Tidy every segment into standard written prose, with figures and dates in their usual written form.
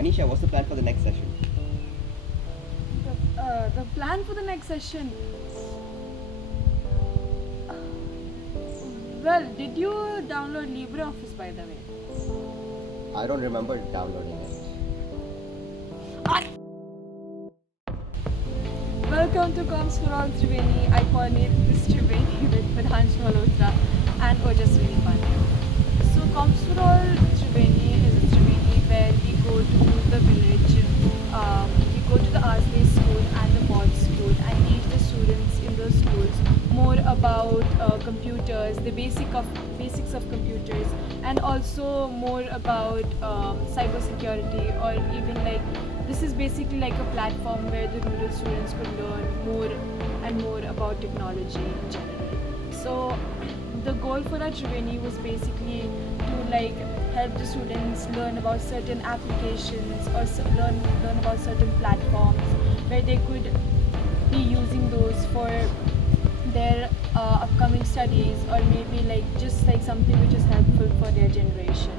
Anisha, what's the plan for the next session? The plan for the next session. Well, did you download LibreOffice by the way? I don't remember downloading it. Welcome to Comms for All Triveni. I coordinate this Triveni with Pradhansh Malhotra and Ojaswini Pandya. So Comms for All Triveni is a Triveni where we go to the village, we go to the Arsday school and the Bod school and teach the students in those schools more about computers, the basics of computers, and also more about cyber security, or even like this is basically like a platform where the rural students could learn more and more about technology in general. So the goal for our Triveni was basically to like help the students learn about certain applications or learn about certain platforms where they could be using those for their upcoming studies, or maybe like just like something which is helpful for their generation.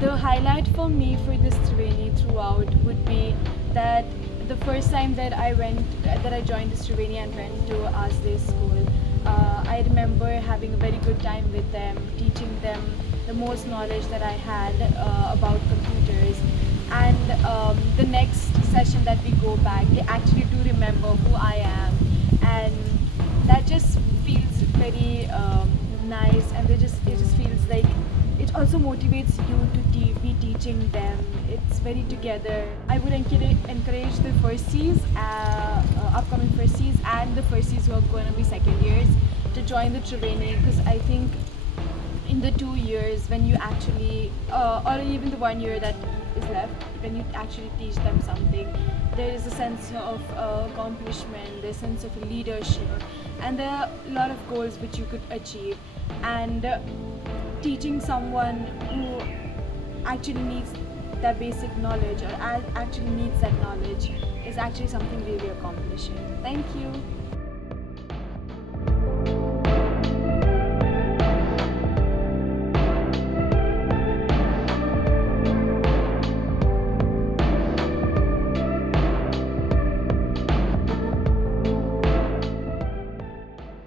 The highlight for me for this Triveni throughout would be that the first time that I joined this Triveni and went to Arsday school, I remember having a very good time with them, teaching them the most knowledge that I had about computers. And the next session that we go back, they actually do remember who I am, and that just feels very nice, and it just feels like it also motivates you to be teaching them. It's very together. I would encourage the firsties, upcoming firsties, and the firsties who are going to be second years to join the Triveni, because I think in the 2 years when you actually, or even the 1 year that is left, when you actually teach them something, there is a sense of accomplishment, there's a sense of leadership, and there are a lot of goals which you could achieve. And teaching someone who actually needs that basic knowledge, or actually needs that knowledge, is actually something really accomplishing. Thank you.